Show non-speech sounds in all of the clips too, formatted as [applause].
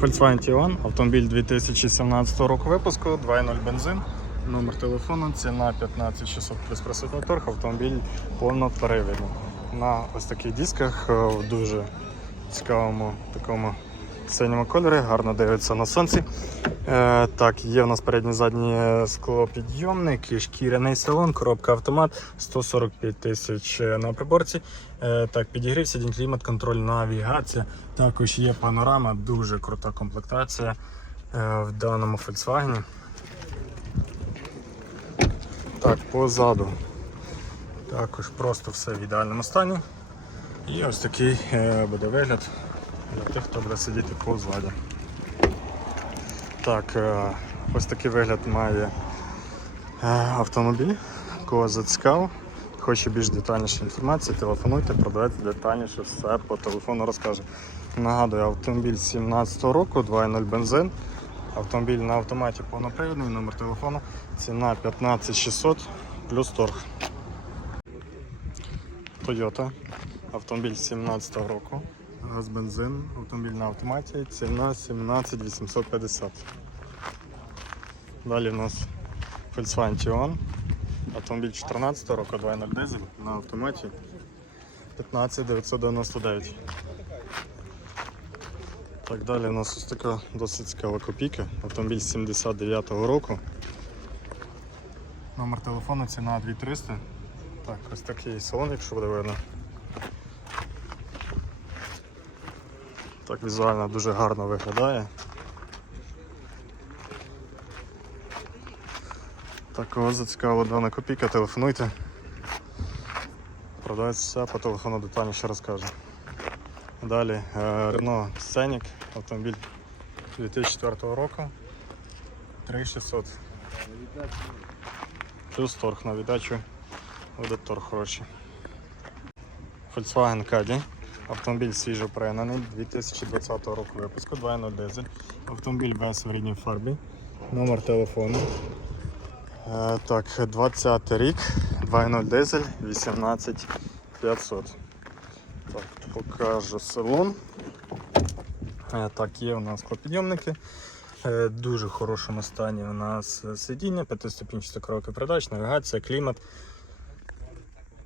Volkswagen Tiguan, автомобіль 2017 року випуску, 2.0 бензин, номер телефону, ціна 15600 плюс присутній торг, автомобіль повноперевідний. На ось таких дисках е, в дуже цікавому такому синьому кольорі, гарно дивиться на сонці. Е, так, є в нас передній задній склопідйомник, шкіряний салон, коробка автомат, 145 тисяч на приборці. Е, так, підігрів, сидінь клімат, контроль, навігація. Також є панорама, дуже крута комплектація е, в даному Volkswagen. Так, позаду. Також просто все в ідеальному стані. І ось такий е, буде вигляд для тих, хто буде сидіти по позаду. Так, е, ось такий вигляд має е, автомобіль. Кого зацікавив, хоче більш детальніше інформації, телефонуйте, продавець детальніше все по телефону розкаже. Нагадую, автомобіль 17 року, 2.0 бензин. Автомобіль на автоматі повнопривідний, номер телефону, ціна 15600 плюс торг. Toyota. Автомобіль 17 року. Газ бензин, автомобіль на автоматі, ціна 17850. Далі в нас Volkswagen Tiguan. Автомобіль 14 року, 2.0 дизель на автоматі 15999. Так, далі у нас ось така досить цікава копійка. Автомобіль 79-го року. Номер телефону, ціна 2300. Так, ось такий салон, якщо буде видно. Так візуально дуже гарно виглядає. Так, кого зацікавила дана копійка, телефонуйте. Продавець все по телефону детальніше розкаже. Далі е, Renault Scenic, автомобіль 2004 року. 3600. Плюс торг на віддачу. Буде торг хороший. Volkswagen Caddy. Автомобіль свіжо пригнаний 2020 року випуску 2.0 дизель. Автомобіль весь в рідній фарбі. Номер телефону. Е, так, 20 рік, 2.0 дизель, 18500. Так, покажу салон. Е, так, є у нас склопідйомники. Е, дуже хорошому стані у нас сидіння, п'ятиступінчата коробка передач, навігація, клімат.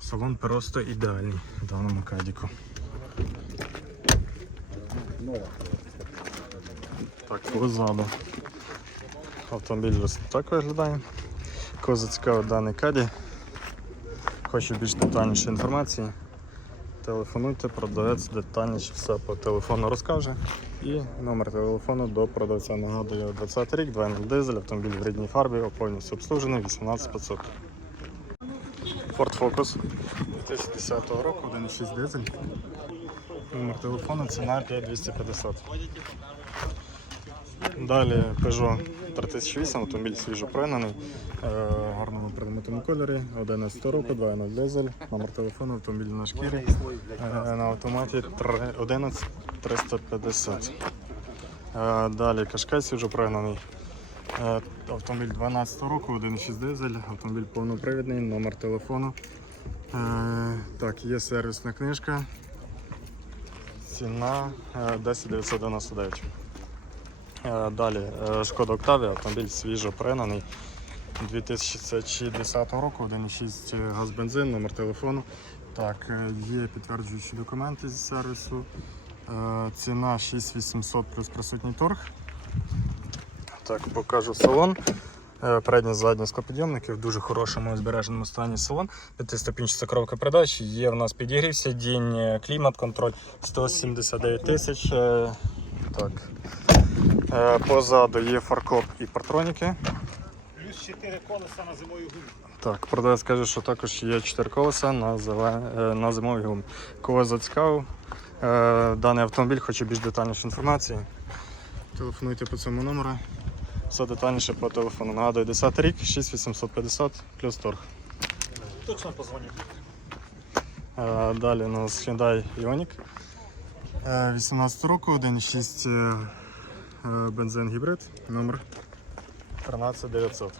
Салон просто ідеальний в даному кадіку. Так, позаду. Автомобіль ось так виглядає. Кого зацікавив даний каді, хоче більш детальніше інформації, телефонуйте, продавець детальніше все по телефону розкаже. І номер телефону до продавця нагадую 20 рік, 2.0 дизель, автомобіль в рідній фарбі, повністю обслужений, 18500. Ford Focus 2010 року, 1.6 дизель. Номер телефону, ціна 5250. Далі Peugeot 3008, автомобіль свіжо пригнаний, е, в гарному придуматому кольорі, 11 року, 2.0 дизель, номер телефону, автомобіль на шкірі, е, на автоматі 11 350. Е, Далі Кашкай свіжо пригнаний. Автомобіль 12 року, 1.6 дизель, автомобіль повнопривідний, номер телефону. Так, є сервісна книжка. Ціна е, 10999. Е, Далі е, Шкода Октавія, автомобіль свіжо пригнаний 2010 року, 1.6 газ бензин, номер телефону. Так, е, є підтверджуючі документи зі сервісу. Е, Ціна 6800 плюс присутній торг. Так, покажу салон. Е, Передні задні склопідйомники в дуже хорошому збереженому стані салон. П'ятиступінчата коробка передач. Є в нас підігрів сидінь, е, клімат, контроль 179 тисяч. Е, Так. Позаду є фаркоп і партроніки. Плюс 4 колеса на зимовій гумі. Так, продавець каже, що також є 4 колеса на, на зимовій гумі. Кого зацікавив, даний автомобіль хоче більш детальніше інформації. Телефонуйте по цьому номеру. Все детальніше по телефону. Нагадую, 10 рік, 6850 плюс торг. Точно позвоню. Е, Далі у нас Hyundai Ioniq. Е, 18 року, 1.6 е, е, бензин гібрид, номер 13900.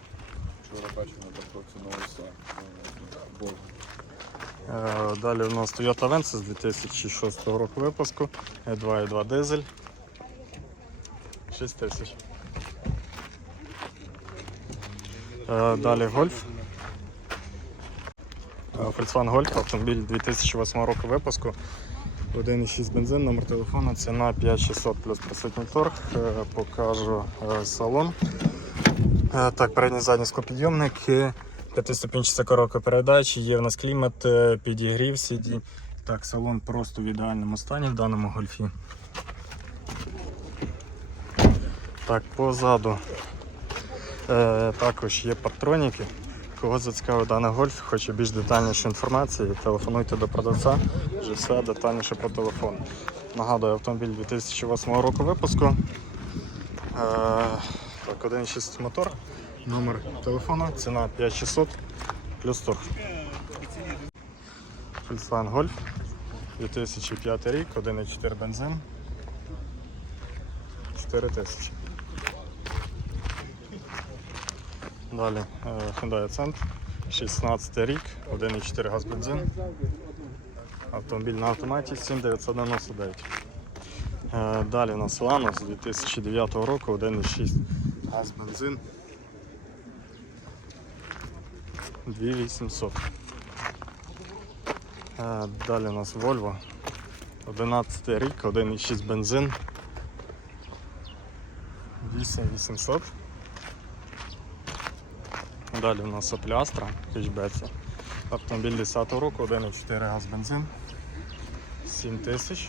Вчора бачив на парковці новоса. Е, Далі у нас Toyota Avensis 2006 року випуску, е, 2.2 дизель. 6 тисяч. Е, Далі гольф. Е, Volkswagen Golf, автомобіль 2008 року випуску. 1,6 бензин, номер телефону, ціна 5600 плюс присутній торг. Е, Покажу е, салон. Е, Так, передній задній склопідйомник, е, п'ятиступінчата коробка передач, є в нас клімат, е, підігрів сидінь. Так, салон просто в ідеальному стані в даному гольфі. Так, позаду е, також є патроніки. Кого зацікавив даний гольф, хоче більш детальніше інформації, телефонуйте до продавця, вже все детальніше по телефону. Нагадую, автомобіль 2008 року випуску. Е, так, 1.6 мотор, номер телефону, ціна 5600 плюс торг. Volkswagen Golf 2005 рік, 1.4 бензин. 4 Далі е, Hyundai Accent, 16 рік, 1.4 газ бензин. Автомобіль на автоматі 7999. Е, Далі у нас Lanos 2009 року, 1.6 газ бензин. 2800. Е, Далі у нас Volvo 11 рік, 1.6 бензин. 8800. Далі у нас Opel Astra хетчбеці. Автомобіль 10 року, 1.4 газ бензин. 7 тисяч.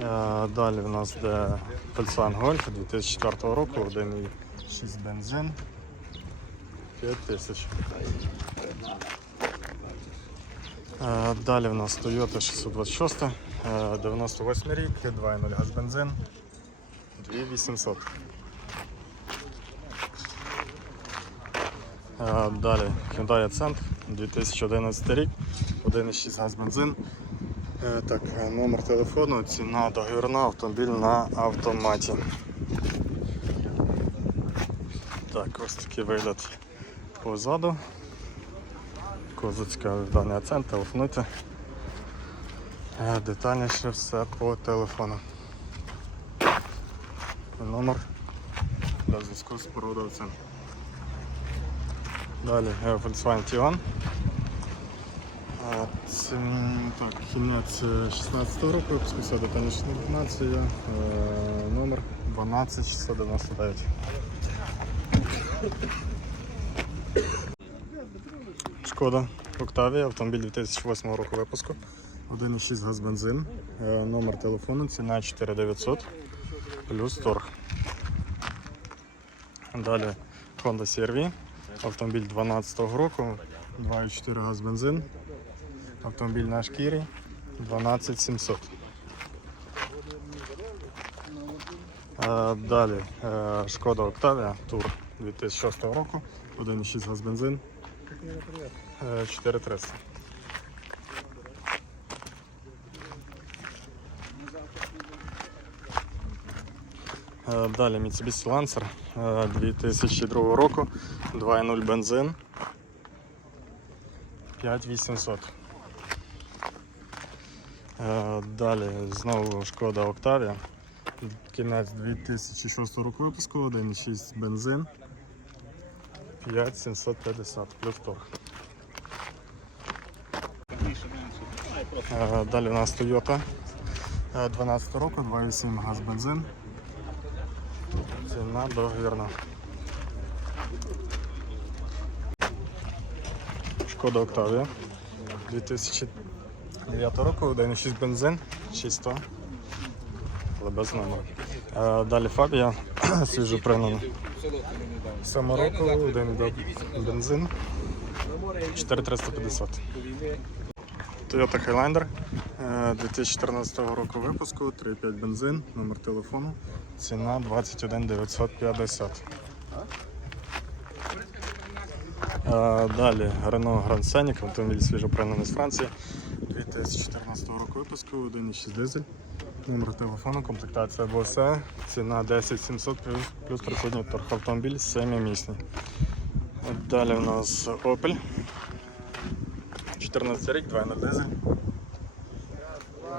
Е, Далі у нас де Volkswagen Golf 2004 року, 1.6 бензин. 5 тисяч. Е, Далі у нас Toyota 626, е, 98 рік, 2.0 газ бензин, 2800. Далі Hyundai Accent, 2011 рік, 1.6 газ бензин. Е, Так, е, номер телефону, ціна договірна, автомобіль на автоматі. Так, ось такий вигляд позаду. Кого зацікавив даний акцент, телефонуйте. Е, Детальніше все по телефону. Номер для зв'язку з продавцем. Далі е, Volkswagen. Е, Це так, кінець 16 року, випуску вся детальніша інформація. Е, Номер 12699. Шкода Октавія, автомобіль 2008 року випуску. 1,6 газ бензин. Е, Номер телефону, ціна 4900 плюс торг. Далі Honda CR-V, автомобіль 12 року, 2,4 газ бензин. Автомобіль на шкірі 12700. Е, Далі е, Шкода Октавія Тур 2006 року, 1,6 газ бензин. Е, 4300. Е, Далі Mitsubishi Lancer е, 2002 року, 2.0 бензин. 5800. Е, Далі знову шкода Octavia. Кінець 2006 року випуску, 1.6 бензин. 5750 плюс торг. Е, Далі у нас Toyota е, 12 року, 2,7 газ бензин. Ціна договірна. Шкода Octavia 2009 року, 1,6 бензин, 600, але без номеру. Е, Далі Фабія, свіжо пригнана. 7 року, 1,2 бензин, 4350. Toyota Highlander 2014 року випуску, 3,5 бензин, номер телефону, ціна 21 950. Е, Далі Renault Grand Scenic, автомобіль свіжопригнаний з Франції 2014 року випуску, 1,6 дизель. Номер телефону, комплектація БОСЕ, ціна 10 700 плюс, присутній торг автомобіль 7-місний. Далі у нас Opel. 14 рік, 2 на дизель.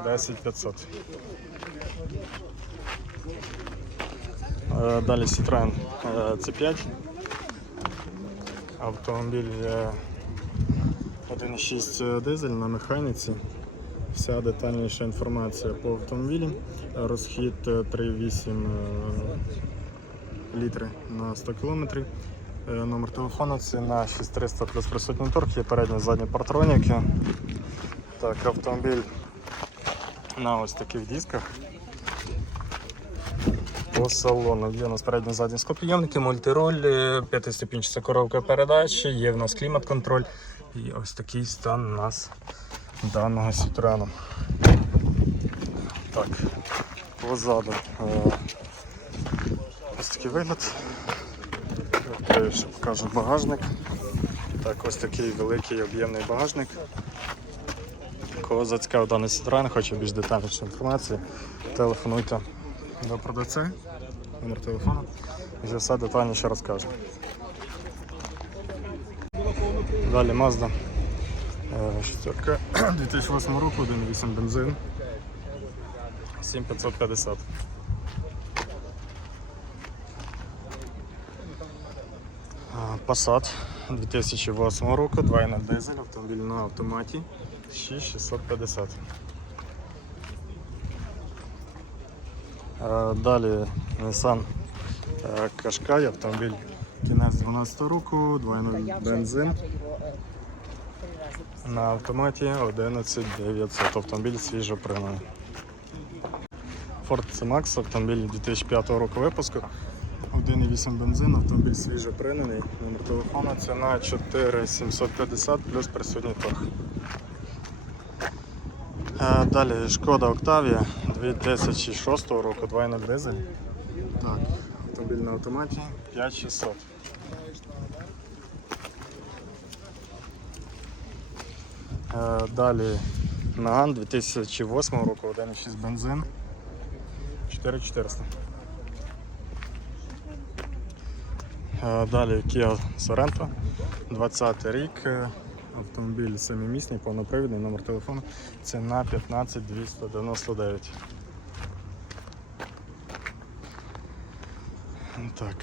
10 500. Е, Далі Citroen е, C5. Автомобіль е, 1.6 дизель на механіці. Вся детальніша інформація по автомобілі. Розхід е, 3,8 е, літри на 100 км. Номер телефону ціна 6300 плюс присутній торг, є передні задні партроніки. Так, автомобіль на ось таких дисках. По салону є у нас передні задні склопідйомники, мультироль, п'ятиступінчата коробка передач, є в нас клімат-контроль. І ось такий стан у нас даного Citroen. Так, позаду е, ось такий вигляд. Покажу багажник. Так, ось такий великий об'ємний багажник. Кого зацікавив даний Citroen, хоче більш детальніше інформації, телефонуйте. До продавця, номер телефону, і вже все детальніше розкажу. Далі Mazda е, шестерка 2008 [clears throat] року, 1.8 бензин, 7550. А, Passat 2008 року, 2.0 дизель, автомобіль на автоматі 6650. Е, Далі Nissan е, Qashqai, автомобіль кінець 12 року, 2.0 бензин на автоматі 11900, автомобіль свіжо пригнаний. Ford C-Max, автомобіль 2005 року випуску, 1.8 бензин, автомобіль свіжо пригнаний, номер телефону, ціна 4750 плюс присутній торг. Далі Шкода Octavia 2006 року, 2.0 дизель. Так, автомобіль на автоматі 5600. Е, Далі Наган 2008 року, 1.6 бензин 4400. Е, Далі Kia Sorento 20 рік. Автомобіль семимісний, повнопривідний, номер телефону. Ціна 15 299. Так,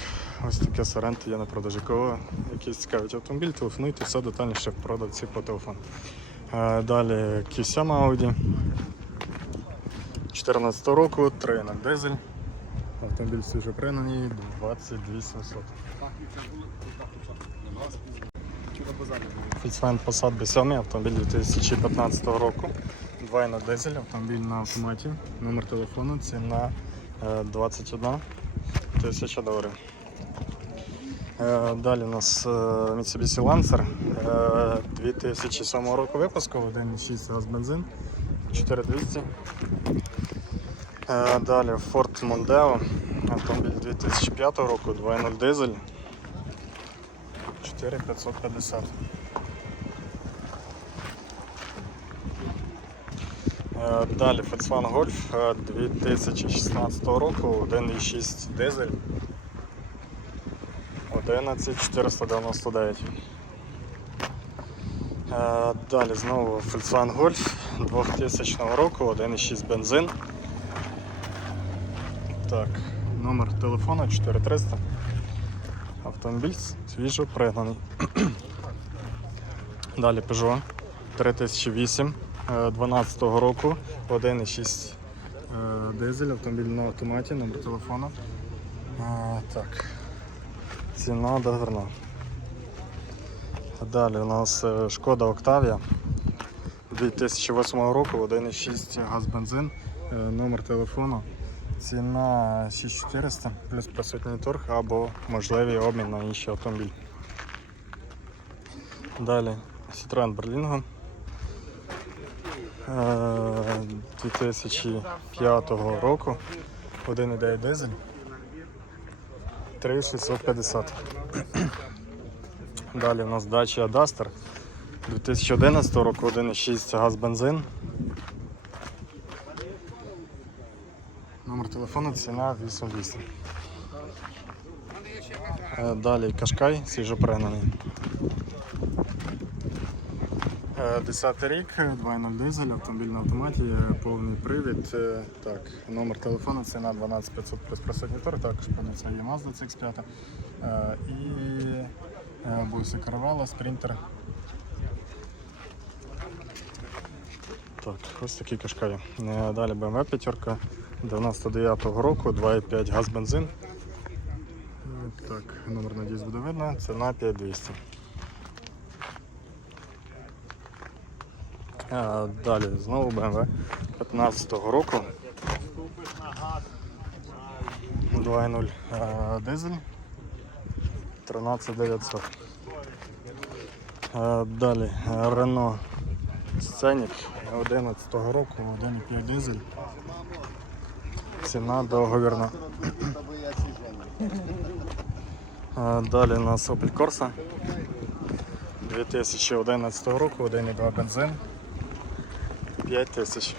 ось таке Sorento є на продажі. Кого якийсь цікавить автомобіль, телефонуйте, все детальніше в продавці по телефону. Е, Далі Q7 Audi 14 року, 3 на дизель. Автомобіль свіжо пригнаний, 22 700. Volkswagen Passat B7, автомобіль 2015 року. 2 на дизель, автомобіль на автоматі. Номер телефону, ціна е, 21 тисяча доларів. Е, Далі у нас е, Mitsubishi Lancer е, 2007 року випуску, 1,6 газ бензин, 4200. Е, Далі Ford Mondeo, автомобіль 2005 року, 2.0 дизель, 4550. Е, Далі Volkswagen Golf е, 2016 року, 1.6 дизель, 11499. Е, Далі знову Volkswagen Golf 2000 року, 1.6 бензин. Так, номер телефона 4300. Автомобіль свіжо пригнаний. [clears throat] Далі Peugeot 3008 е, 12 року, 1.6 е, дизель, автомобіль на автоматі, номер телефону. Е, Так. Ціна доверна. Далі у нас е, Шкода Octavia 2008 року, 1.6 газ бензин, е, номер телефону. Ціна 6400 плюс присутній торг або можливий обмін на інший автомобіль. Далі Citroen Berlingo е, 2005 року, 1,9 дизель, 3650. Далі у нас Dacia Duster 2011 року, 1,6 газ бензин. Номер телефону ціна 8200. Е, Далі Кашкай, свіжопригнаний. Е, 10 рік, 2.0 дизель, автомобіль на автоматі, е, повний привід. Е, Так, номер телефону ціна 12500 плюс присутній торг, також продавця є Mazda CX-5. Е, І е, Буси Caravella, Sprinter. Так, ось такі кашкарі. Е, Далі BMW 5 99-го року, 2,5 газ бензин. Так, номер надіюсь буде видно. Ціна 5200. А, далі знову BMW 15-го року. 2.0 е, дизель 13900. Е, Далі Renault Scenic 11-го року, 1.5 дизель. Ціна договірна. Далі у нас Opel Corsa 2011 року, 1.2 бензин. 5 тисяч.